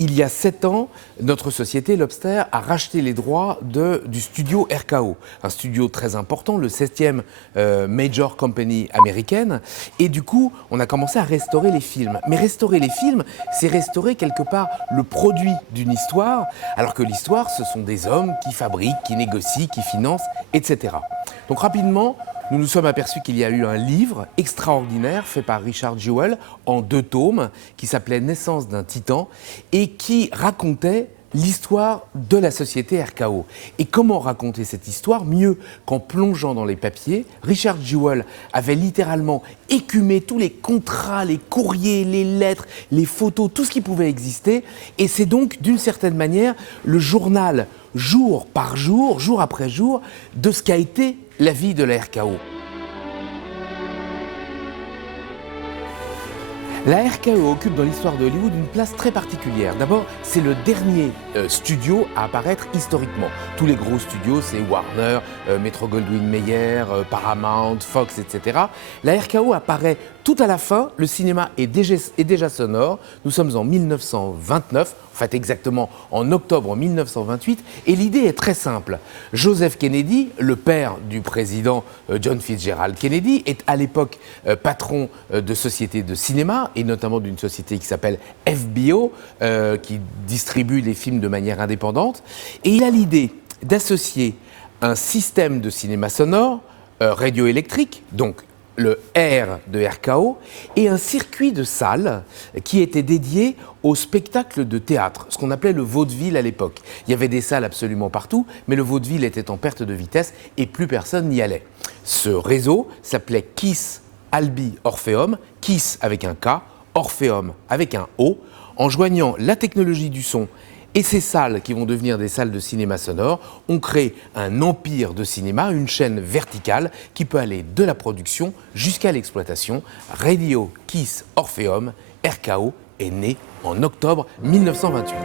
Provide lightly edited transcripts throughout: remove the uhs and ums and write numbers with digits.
Il y a 7 ans, notre société, Lobster, a racheté les droits du studio RKO, un studio très important, le 7e major company américaine. Et du coup, on a commencé à restaurer les films. Mais restaurer les films, c'est restaurer quelque part le produit d'une histoire, alors que l'histoire, ce sont des hommes qui fabriquent, qui négocient, qui financent, etc. Donc rapidement, nous nous sommes aperçus qu'il y a eu un livre extraordinaire fait par Richard Jewell en 2 tomes qui s'appelait Naissance d'un titan et qui racontait l'histoire de la société RKO. Et comment raconter cette histoire mieux qu'en plongeant dans les papiers? Richard Jewell avait littéralement écumé tous les contrats, les courriers, les lettres, les photos, tout ce qui pouvait exister. Et c'est donc d'une certaine manière le journal jour par jour, jour après jour, de ce qu'a été la vie de la RKO. La RKO occupe dans l'histoire de Hollywood une place très particulière. D'abord, c'est le dernier studio à apparaître historiquement. Tous les gros studios, c'est Warner, Metro-Goldwyn-Mayer, Paramount, Fox, etc. La RKO apparaît tout à la fin, le cinéma est déjà sonore. Nous sommes en 1929, en fait exactement en octobre 1928, et l'idée est très simple. Joseph Kennedy, le père du président John Fitzgerald Kennedy, est à l'époque patron de sociétés de cinéma, et notamment d'une société qui s'appelle FBO, qui distribue les films de manière indépendante. Et il a l'idée d'associer un système de cinéma sonore, radioélectrique, donc le R de RKO, et un circuit de salles qui était dédié au spectacle de théâtre, ce qu'on appelait le vaudeville à l'époque. Il y avait des salles absolument partout, mais le vaudeville était en perte de vitesse et plus personne n'y allait. Ce réseau s'appelait Kiss Albi Orpheum, Kiss avec un K, Orpheum avec un O. En joignant la technologie du son et ces salles qui vont devenir des salles de cinéma sonore, on crée un empire de cinéma, une chaîne verticale qui peut aller de la production jusqu'à l'exploitation. Radio Kiss Orpheum, RKO, est né en octobre 1928.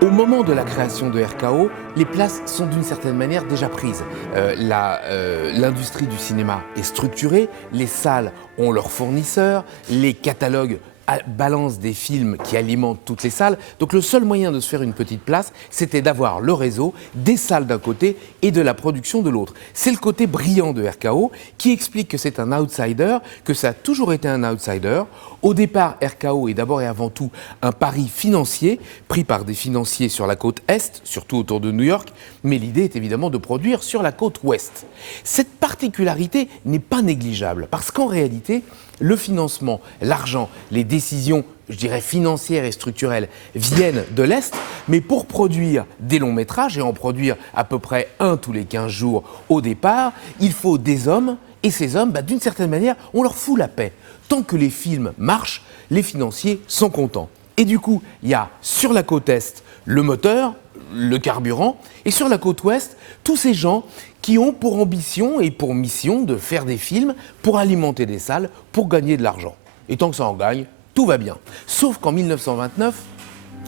Au moment de la création de RKO, les places sont d'une certaine manière déjà prises. L'industrie du cinéma est structurée, les salles ont leurs fournisseurs, les catalogues balancent des films qui alimentent toutes les salles. Donc le seul moyen de se faire une petite place, c'était d'avoir le réseau, des salles d'un côté et de la production de l'autre. C'est le côté brillant de RKO qui explique que c'est un outsider, que ça a toujours été un outsider. Au départ, RKO est d'abord et avant tout un pari financier, pris par des financiers sur la côte Est, surtout autour de New York, mais l'idée est évidemment de produire sur la côte Ouest. Cette particularité n'est pas négligeable, parce qu'en réalité, le financement, l'argent, les décisions, je dirais financières et structurelles, viennent de l'Est, mais pour produire des longs métrages, et en produire à peu près un tous les 15 jours au départ, il faut des hommes, et ces hommes, d'une certaine manière, on leur fout la paix. Tant que les films marchent, les financiers sont contents. Et du coup, il y a sur la côte Est le moteur, le carburant, et sur la côte Ouest, tous ces gens qui ont pour ambition et pour mission de faire des films pour alimenter des salles, pour gagner de l'argent. Et tant que ça en gagne, tout va bien. Sauf qu'en 1929,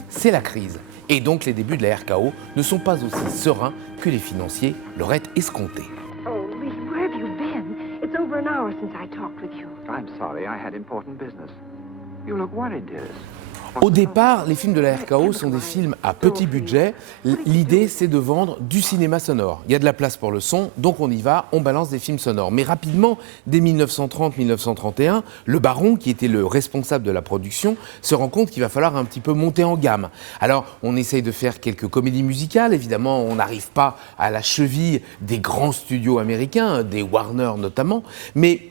c'est la crise. Et donc les débuts de la RKO ne sont pas aussi sereins que les financiers l'auraient escompté. Oh, Lee, where have you been? It's over an hour since I talked with you. I'm sorry, I had important business. You look worried, dearest. Au départ, les films de la RKO sont des films à petit budget. L'idée, c'est de vendre du cinéma sonore. Il y a de la place pour le son, donc on y va, on balance des films sonores. Mais rapidement, dès 1930-1931, le baron, qui était le responsable de la production, se rend compte qu'il va falloir un petit peu monter en gamme. Alors, on essaye de faire quelques comédies musicales. Évidemment, on n'arrive pas à la cheville des grands studios américains, des Warner notamment, mais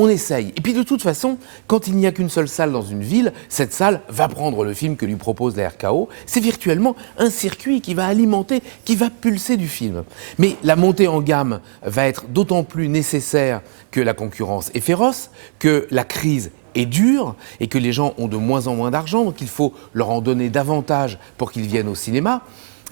on essaye. Et puis de toute façon, quand il n'y a qu'une seule salle dans une ville, cette salle va prendre le film que lui propose la RKO. C'est virtuellement un circuit qui va alimenter, qui va pulser du film. Mais la montée en gamme va être d'autant plus nécessaire que la concurrence est féroce, que la crise est dure et que les gens ont de moins en moins d'argent, donc il faut leur en donner davantage pour qu'ils viennent au cinéma.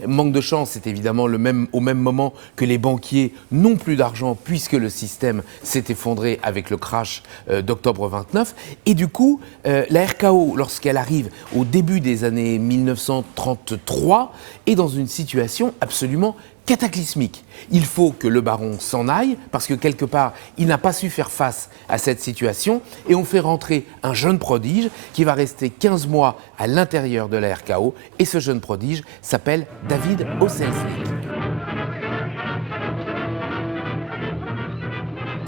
Manque de chance, c'est évidemment au même moment que les banquiers n'ont plus d'argent puisque le système s'est effondré avec le crash d'octobre 29. Et du coup, la RKO, lorsqu'elle arrive au début des années 1933, est dans une situation absolument cataclysmique. Il faut que le baron s'en aille, parce que quelque part, il n'a pas su faire face à cette situation, et on fait rentrer un jeune prodige qui va rester 15 mois à l'intérieur de la RKO, et ce jeune prodige s'appelle David O. Selznick.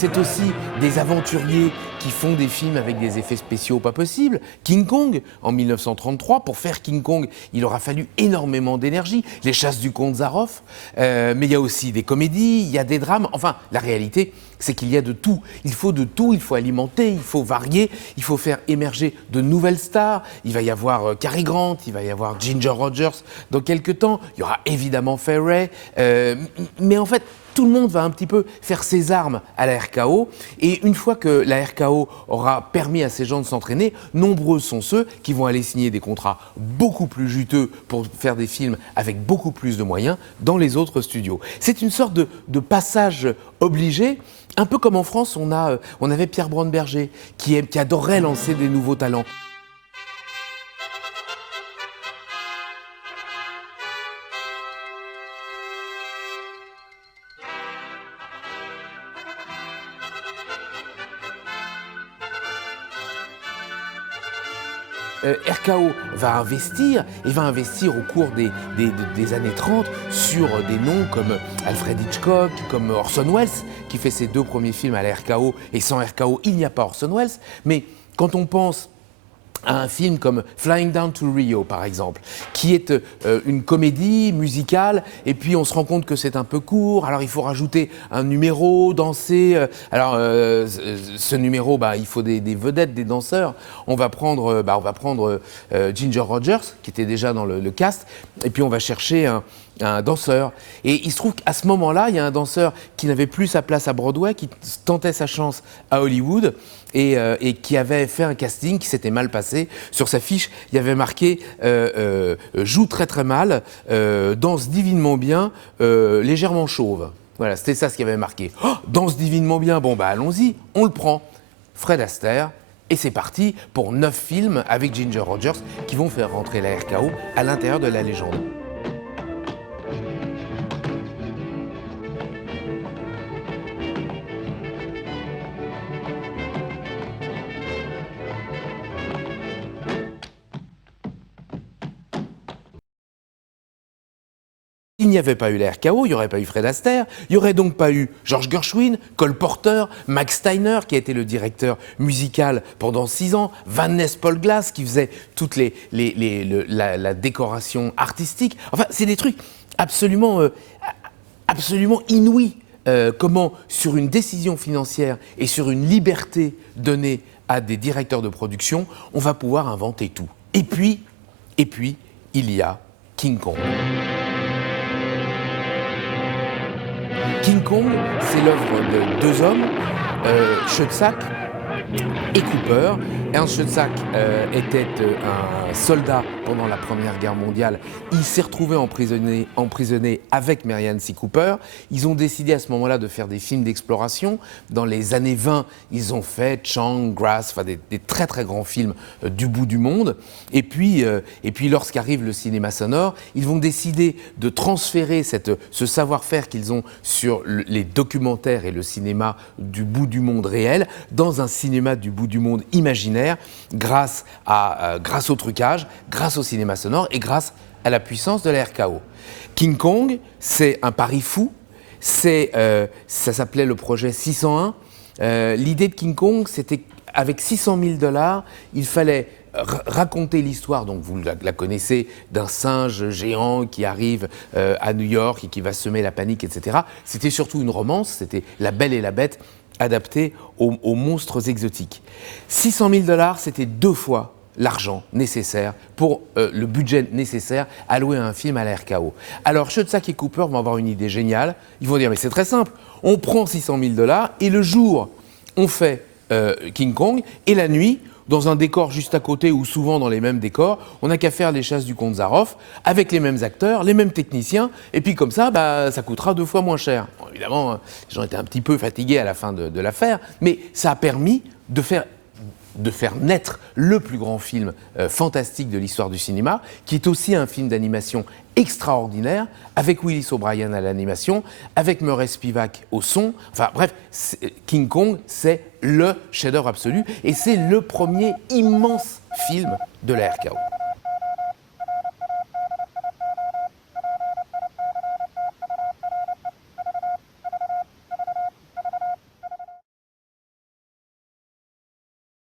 C'est aussi des aventuriers qui font des films avec des effets spéciaux pas possibles. King Kong, en 1933, pour faire King Kong, il aura fallu énormément d'énergie. Les chasses du comte Zaroff, mais il y a aussi des comédies, il y a des drames. Enfin, la réalité, c'est qu'il y a de tout. Il faut de tout, il faut alimenter, il faut varier, il faut faire émerger de nouvelles stars. Il va y avoir Cary Grant, il va y avoir Ginger Rogers dans quelques temps. Il y aura évidemment Fay Wray. Mais en fait, tout le monde va un petit peu faire ses armes à la RKO, et une fois que la RKO aura permis à ces gens de s'entraîner, nombreux sont ceux qui vont aller signer des contrats beaucoup plus juteux pour faire des films avec beaucoup plus de moyens dans les autres studios. C'est une sorte de passage obligé, un peu comme en France, on avait Pierre Braunberger qui adorait lancer des nouveaux talents. RKO va investir au cours des années 30 sur des noms comme Alfred Hitchcock, comme Orson Welles, qui fait ses 2 premiers films à la RKO, et sans RKO, il n'y a pas Orson Welles. Mais quand on pense à un film comme Flying Down to Rio, par exemple, qui est une comédie musicale, et puis on se rend compte que c'est un peu court, alors il faut rajouter un numéro, danser. Ce numéro, il faut des vedettes, des danseurs. On va prendre Ginger Rogers, qui était déjà dans le cast, et puis on va chercher un danseur. Et il se trouve qu'à ce moment-là, il y a un danseur qui n'avait plus sa place à Broadway, qui tentait sa chance à Hollywood, et qui avait fait un casting qui s'était mal passé. Sur sa fiche, il y avait marqué joue très très mal, danse divinement bien, légèrement chauve. Voilà, c'était ça ce qu'il y avait marqué. Oh, danse divinement bien, bon allons-y, on le prend. Fred Astaire, et c'est parti pour 9 films avec Ginger Rogers qui vont faire rentrer la RKO à l'intérieur de la légende. Il n'y avait pas eu la RKO, il n'y aurait pas eu Fred Astaire, il n'y aurait donc pas eu George Gershwin, Cole Porter, Max Steiner, qui a été le directeur musical pendant 6 ans, Van Ness Paul Glass, qui faisait toute la décoration artistique. Enfin, c'est des trucs absolument inouïs. Comment, sur une décision financière et sur une liberté donnée à des directeurs de production, on va pouvoir inventer tout. Et puis, il y a King Kong. King Kong, c'est l'œuvre de 2 hommes, Schoedsack et Cooper. Ernst Schoedsack était un soldat pendant la Première Guerre mondiale. Il s'est retrouvé emprisonné avec Merian C. Cooper. Ils ont décidé à ce moment-là de faire des films d'exploration. Dans les années 20, ils ont fait Chang, Grass, enfin des très très grands films du bout du monde. Et puis lorsqu'arrive le cinéma sonore, ils vont décider de transférer ce savoir-faire qu'ils ont sur les documentaires et le cinéma du bout du monde réel dans un cinéma du bout du monde imaginaire, grâce au trucage, grâce au cinéma sonore et grâce à la puissance de la RKO. King Kong, c'est un pari fou, ça s'appelait le projet 601. L'idée de King Kong, c'était avec 600 000 $, il fallait raconter l'histoire, donc vous la connaissez, d'un singe géant qui arrive à New York et qui va semer la panique, etc. C'était surtout une romance, c'était La Belle et la Bête, adapté aux monstres exotiques. 600 000 $, c'était 2 fois l'argent nécessaire pour le budget nécessaire alloué à un film à la RKO. Alors Schoedsack et Cooper vont avoir une idée géniale. Ils vont dire, mais c'est très simple, on prend 600 000 $ et le jour, on fait King Kong, et la nuit, dans un décor juste à côté ou souvent dans les mêmes décors, on n'a qu'à faire les chasses du comte Zaroff avec les mêmes acteurs, les mêmes techniciens, et puis comme ça, ça coûtera 2 fois moins cher. Bon, évidemment, les gens étaient un petit peu fatigués à la fin de l'affaire, mais ça a permis de faire de faire naître le plus grand film fantastique de l'histoire du cinéma, qui est aussi un film d'animation extraordinaire, avec Willis O'Brien à l'animation, avec Murray Spivak au son. Enfin bref, King Kong, c'est le chef-d'œuvre absolu, et c'est le premier immense film de la RKO.